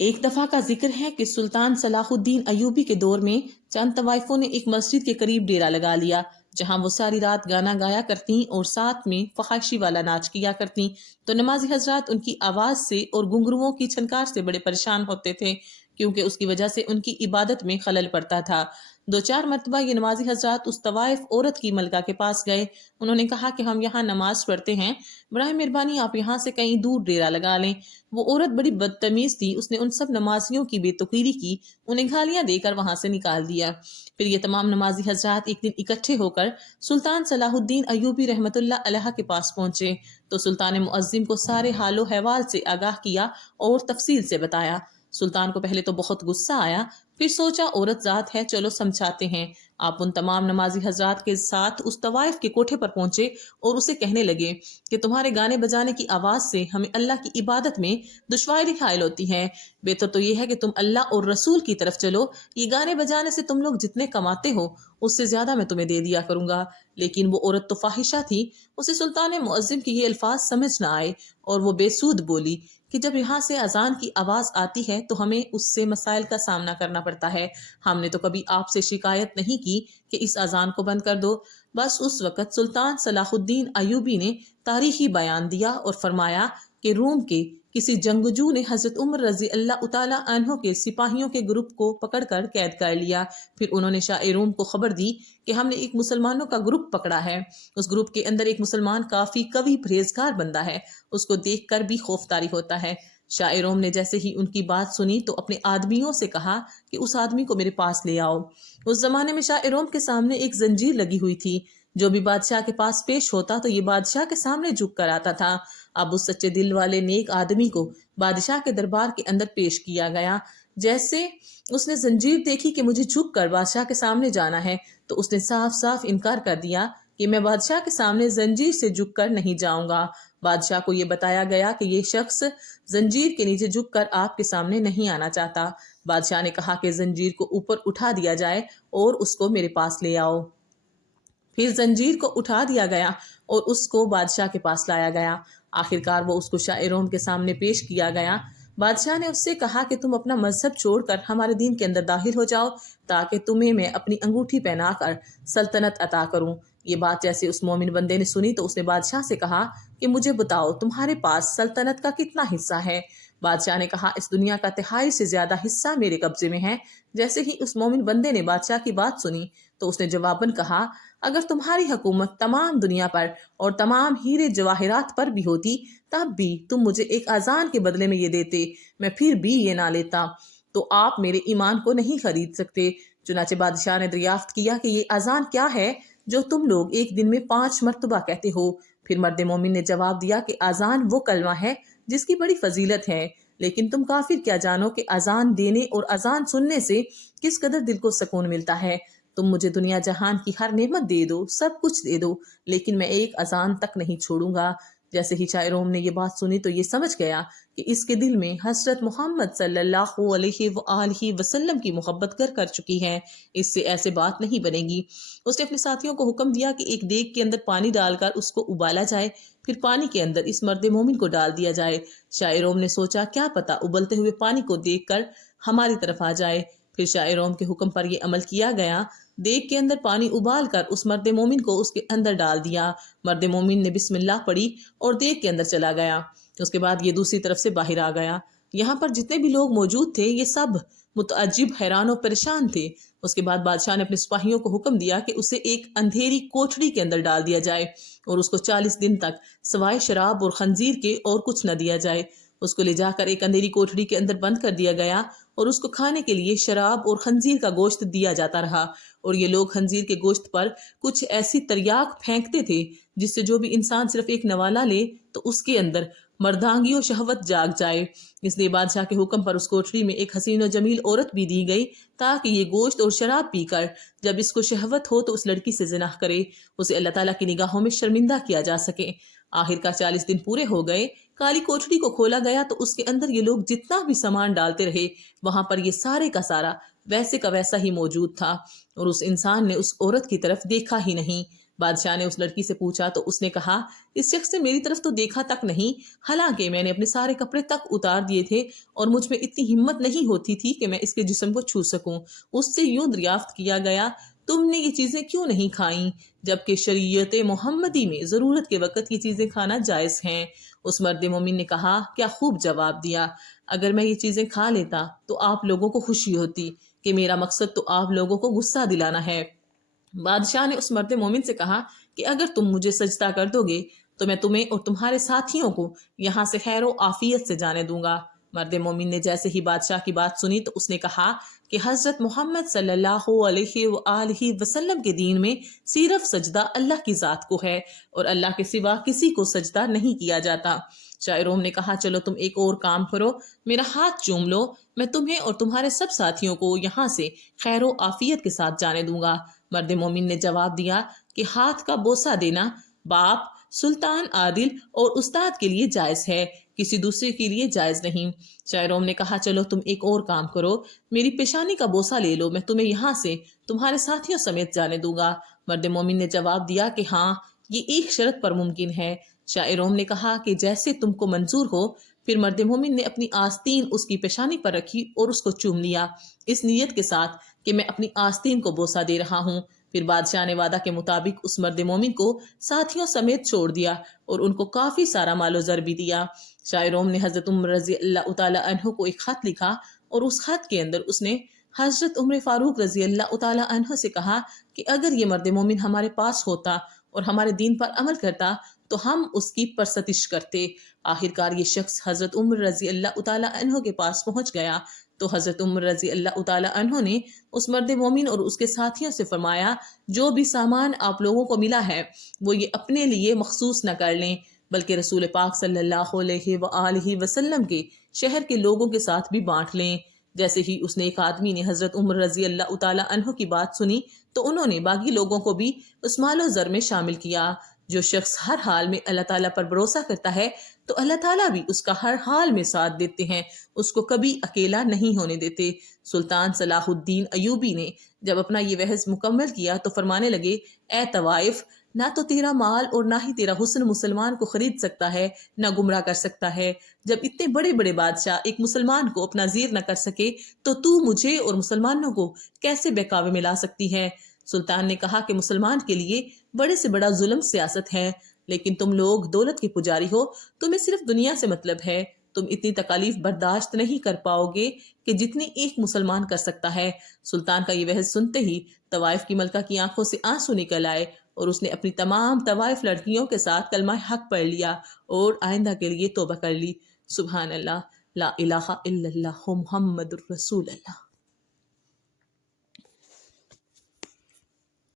ایک دفعہ کا ذکر ہے کہ سلطان صلاح الدین ایوبی کے دور میں چند طوائفوں نے ایک مسجد کے قریب ڈیرا لگا لیا، جہاں وہ ساری رات گانا گایا کرتی اور ساتھ میں فحاشی والا ناچ کیا کرتی۔ تو نمازی حضرات ان کی آواز سے اور گھنگروؤں کی چھنکار سے بڑے پریشان ہوتے تھے، کیونکہ اس کی وجہ سے ان کی عبادت میں خلل پڑتا تھا۔ دو چار مرتبہ یہ نمازی حضرات اس طوائف عورت کی ملکہ کے پاس گئے۔ انہوں نے کہا کہ ہم یہاں نماز پڑھتے ہیں، براہ مہربانی آپ یہاں سے کہیں دور ڈیرا لگا لیں۔ وہ عورت بڑی بدتمیز تھی، اس نے ان سب نمازیوں کی بے توقیری کی، انہیں گالیاں دے کر وہاں سے نکال دیا۔ پھر یہ تمام نمازی حضرات ایک دن اکٹھے ہو کر سلطان صلاح الدین ایوبی رحمۃ اللہ علیہ کے پاس پہنچے، تو سلطان معظم کو سارے حال و حوال سے آگاہ کیا اور تفصیل سے بتایا۔ سلطان کو پہلے تو بہت غصہ آیا، پھر سوچا عورت ذات ہے، چلو سمجھاتے ہیں۔ آپ ان تمام نمازی حضرات کے ساتھ اس طوائف کے کوٹھے پر پہنچے اور اسے کہنے لگے کہ تمہارے گانے بجانے کی آواز سے ہمیں اللہ کی عبادت میں دشواری حائل ہوتی ہے۔ بہتر تو یہ ہے کہ تم اللہ اور رسول کی طرف چلو، یہ گانے بجانے سے تم لوگ جتنے کماتے ہو اس سے زیادہ میں تمہیں دے دیا کروں گا۔ لیکن وہ عورت تو فاحشہ تھی، اسے سلطان معظم کی یہ الفاظ سمجھ نہ آئے اور وہ بے سود بولی کہ جب یہاں سے اذان کی آواز آتی ہے تو ہمیں اس سے مسائل کا سامنا کرنا پڑتا ہے، ہم نے تو کبھی آپ سے شکایت نہیں کی کہ اس اذان کو بند کر دو۔ بس اس وقت سلطان صلاح الدین ایوبی نے تاریخی بیان دیا اور فرمایا کہ روم کے کسی جنگجو نے حضرت عمر رضی اللہ تعالی عنہ کے سپاہیوں کے گروپ کو پکڑ کر قید کر لیا۔ پھر انہوں نے شاہ روم کو خبر دی کہ ہم نے ایک مسلمانوں کا گروپ پکڑا ہے، اس گروپ کے اندر ایک مسلمان کافی قوی پرہیزگار بندہ ہے، اس کو دیکھ کر بھی خوف طاری ہوتا ہے۔ شاہ روم نے جیسے ہی ان کی بات سنی تو اپنے آدمیوں سے کہا کہ اس آدمی کو میرے پاس لے آؤ۔ اس زمانے میں شاہ روم کے سامنے ایک زنجیر لگی ہوئی تھی، جو بھی بادشاہ کے پاس پیش ہوتا تو یہ بادشاہ کے سامنے جھک کر آتا تھا۔ اب اس سچے دل والے نیک آدمی کو بادشاہ کے دربار کے اندر پیش کیا گیا۔ جیسے اس نے زنجیر دیکھی کہ مجھے جھک کر بادشاہ کے سامنے جانا ہے، تو اس نے صاف صاف انکار کر دیا کہ میں بادشاہ کے سامنے زنجیر سے جھک کر نہیں جاؤں گا۔ بادشاہ کو یہ بتایا گیا کہ یہ شخص زنجیر کے نیچے جھک کر آپ کے سامنے نہیں آنا چاہتا۔ بادشاہ نے کہا کہ زنجیر کو اوپر اٹھا دیا جائے اور اس کو میرے پاس لے آؤ۔ پھر زنجیر کو اٹھا دیا گیا اور اس کو بادشاہ کے پاس لایا گیا۔ آخرکار وہ اس کو شاہ روم کے سامنے پیش کیا گیا۔ بادشاہ نے اس سے کہا کہ تم اپنا مذہب چھوڑ کر ہمارے دین کے اندر داخل ہو جاؤ، تاکہ تمہیں میں اپنی انگوٹھی پہنا کر سلطنت عطا کروں۔ یہ بات جیسے اس مومن بندے نے سنی تو اس نے بادشاہ سے کہا کہ مجھے بتاؤ تمہارے پاس سلطنت کا کتنا حصہ ہے؟ بادشاہ نے کہا اس دنیا کا تہائی سے زیادہ حصہ میرے قبضے میں ہے۔ جیسے ہی اس مومن بندے نے بادشاہ کی بات سنی تو اس نے جواباً کہا اگر تمہاری حکومت تمام دنیا پر اور تمام ہیرے جواہرات پر بھی ہوتی تب بھی تم مجھے ایک اذان کے بدلے میں یہ دیتے، میں پھر بھی یہ نہ لیتا، تو آپ میرے ایمان کو نہیں خرید سکتے۔ چنانچہ بادشاہ نے دریافت کیا کہ یہ اذان کیا ہے جو تم لوگ ایک دن میں 5 مرتبہ کہتے ہو؟ پھر مرد مومن نے جواب دیا کہ اذان وہ کلمہ ہے جس کی بڑی فضیلت ہے، لیکن تم کافر کیا جانو کہ اذان دینے اور اذان سننے سے کس قدر دل کو سکون ملتا ہے۔ تم مجھے دنیا جہان کی ہر نعمت دے دو، سب کچھ دے دو، لیکن میں ایک اذان تک نہیں چھوڑوں گا۔ جیسے ہی شاہ روم نے یہ بات سنی تو یہ سمجھ گیا کہ اس کے دل میں حضرت محمد صلی اللہ علیہ وآلہ وسلم کی محبت کر چکی ہے، اس سے ایسے بات نہیں بنے گی۔ اس نے اپنے ساتھیوں کو حکم دیا کہ ایک دیگ کے اندر پانی ڈال کر اس کو ابالا جائے، پھر پانی کے اندر اس مرد مومن کو ڈال دیا جائے۔ شاہ روم نے سوچا کیا پتا ابلتے ہوئے پانی کو دیکھ کر ہماری طرف آ جائے۔ پھر شاہ روم کے حکم پر یہ عمل کیا گیا۔ دیگ کے اندر پانی ابال کر اس مرد مومن کو اس کے اندر ڈال دیا۔ مرد مومن نے بسم اللہ پڑھی اور دیگ کے اندر چلا گیا۔ اس کے بعد یہ دوسری طرف سے باہر آ گیا۔ یہاں پر جتنے بھی لوگ موجود تھے یہ سب متعجب، حیران و پریشان تھے۔ اس کے بعد بادشاہ نے اپنے سپاہیوں کو حکم دیا کہ اسے ایک اندھیری کوٹھڑی کے اندر ڈال دیا جائے اور اس کو 40 دن تک سوائے شراب اور خنزیر کے اور کچھ نہ دیا جائے۔ اس کو لے جا کر ایک اندھیری کوٹھڑی کے اندر بند کر دیا گیا اور اس کو کھانے کے لیے شراب اور خنزیر کا گوشت دیا جاتا رہا، اور یہ لوگ خنزیر کے گوشت پر کچھ ایسی تریاک پھینکتے تھے جس سے جو بھی انسان صرف ایک نوالا لے تو اس کے اندر مردانگی و شہوت جاگ جائے۔ اس لیے بادشاہ کے حکم پر اس کوٹھڑی میں ایک حسین و جمیل عورت بھی دی گئی تاکہ یہ گوشت اور شراب پی کر جب اس کو شہوت ہو تو اس لڑکی سے زنا کرے، اسے اللہ تعالیٰ کی نگاہوں میں شرمندہ کیا جا سکے۔ آخرکار 40 دن پورے ہو گئے، کالی کوٹھڑی کو کھولا گیا تو اس کے اندر یہ لوگ جتنا بھی سامان ڈالتے رہے وہاں پر یہ سارے کا سارا ویسے کا ویسا ہی موجود تھا، اور اس انسان نے اس عورت کی طرف دیکھا ہی نہیں۔ بادشاہ نے اس لڑکی سے پوچھا تو اس نے کہا اس شخص نے میری طرف تو دیکھا تک نہیں، حالانکہ میں نے اپنے سارے کپڑے تک اتار دیے تھے اور مجھ میں اتنی ہمت نہیں ہوتی تھی کہ میں اس کے جسم کو چھو سکوں۔ اس سے یوں دریافت کیا گیا تم نے یہ چیزیں کیوں نہیں کھائیں جبکہ شریعت محمدی میں ضرورت کے وقت یہ چیزیں کھانا جائز ہیں۔ اس مرد مومن نے کہا کیا خوب جواب دیا، اگر میں یہ چیزیں کھا لیتا تو آپ لوگوں کو خوشی ہوتی کہ میرا مقصد تو آپ لوگوں کو غصہ دلانا ہے۔ بادشاہ نے اس مرد مومن سے کہا کہ اگر تم مجھے سجدہ کر دو گے تو میں تمہیں اور تمہارے ساتھیوں کو یہاں سے خیر و عافیت سے جانے دوں گا۔ مرد مومن نے جیسے ہی بادشاہ کی بات سنی تو اس نے کہا کہ حضرت محمد صلی اللہ علیہ وآلہ وسلم کے دین میں صرف سجدہ اللہ کی ذات کو ہے اور اللہ کے سوا کسی کو سجدہ نہیں کیا جاتا۔ شاہ روم نے کہا چلو تم ایک اور کام کرو، میرا ہاتھ چوم لو، میں تمہیں اور تمہارے سب ساتھیوں کو یہاں سے خیر و عافیت کے ساتھ جانے دوں گا۔ مرد مومن نے جواب دیا کہ ہاتھ کا بوسہ دینا باپ، سلطان عادل اور استاد کے لیے جائز ہے، کسی دوسرے کے لیے جائز نہیں۔ شاہ روم نے کہا چلو تم ایک اور کام کرو، میری پیشانی کا بوسہ لے لو، میں تمہیں یہاں سے تمہارے ساتھیوں سمیت جانے دوں گا۔ مرد مومن نے جواب دیا کہ ہاں یہ ایک شرط پر ممکن ہے۔ شاہ روم نے کہا کہ جیسے تم کو منظور ہو۔ پھر مرد مومن نے اپنی آستین اس کی پیشانی پر رکھی اور اس کو چوم لیا اس نیت کے ساتھ کہ میں اپنی آستین کو بوسہ دے رہا ہوں۔ پھر بادشاہ نے وعدہ کے مطابق اس مرد مومن کو ساتھیوں سمیت چھوڑ دیا اور ان کو کافی سارا مال و زر بھی دیا۔ شاہ روم نے حضرت عمر رضی اللہ تعالی عنہ کو ایک خط لکھا اور اس خط کے اندر اس نے حضرت عمر فاروق رضی اللہ تعالی عنہ سے کہا کہ اگر یہ مرد مومن ہمارے پاس ہوتا اور ہمارے دین پر عمل کرتا تو ہم اس کی پرستش کرتے۔ آخرکار یہ شخص حضرت عمر رضی اللہ تعالی عنہ کے پاس پہنچ گیا تو حضرت عمر رضی اللہ تعالی عنہ نے اس مرد مومن اور اس کے ساتھیوں سے فرمایا جو بھی سامان آپ لوگوں کو ملا ہے وہ یہ اپنے لیے مخصوص نہ کر لیں بلکہ رسول پاک صلی اللہ علیہ وآلہ وسلم کے شہر کے لوگوں کے ساتھ بھی بانٹ لیں۔ جیسے ہی اس نے ایک آدمی نے حضرت عمر رضی اللہ تعالی عنہ کی بات سنی تو انہوں نے باقی لوگوں کو بھی اس مال و زر میں شامل کیا۔ جو شخص ہر حال میں اللہ تعالیٰ پر بھروسہ کرتا ہے تو اللہ تعالیٰ بھی اس کا ہر حال میں ساتھ دیتے ہیں، اس کو کبھی اکیلا نہیں ہونے دیتے۔ سلطان صلاح الدین ایوبی نے جب اپنا یہ بحث مکمل کیا تو فرمانے لگے اے طوائف، نہ تو تیرا مال اور نہ ہی تیرا حسن مسلمان کو خرید سکتا ہے نہ گمراہ کر سکتا ہے۔ جب اتنے بڑے بڑے بادشاہ ایک مسلمان کو اپنا زیر نہ کر سکے تو مجھے اور مسلمانوں کو کیسے بہکاوے میں لا سکتی ہے؟ سلطان نے کہا کہ مسلمان کے لیے بڑے سے بڑا ظلم سیاست ہے، لیکن تم لوگ دولت کے پجاری ہو، تمہیں صرف دنیا سے مطلب ہے، تم اتنی تکالیف برداشت نہیں کر پاؤ گے کہ جتنی ایک مسلمان کر سکتا ہے۔ سلطان کا یہ بحث سنتے ہی طوائف کی ملکہ کی آنکھوں سے آنسو نکل آئے اور اس نے اپنی تمام طوائف لڑکیوں کے ساتھ کلمہ حق پڑھ لیا اور آئندہ کے لیے توبہ کر لی۔ سبحان اللہ، لا الہ الا اللہ محمد الرسول اللہ۔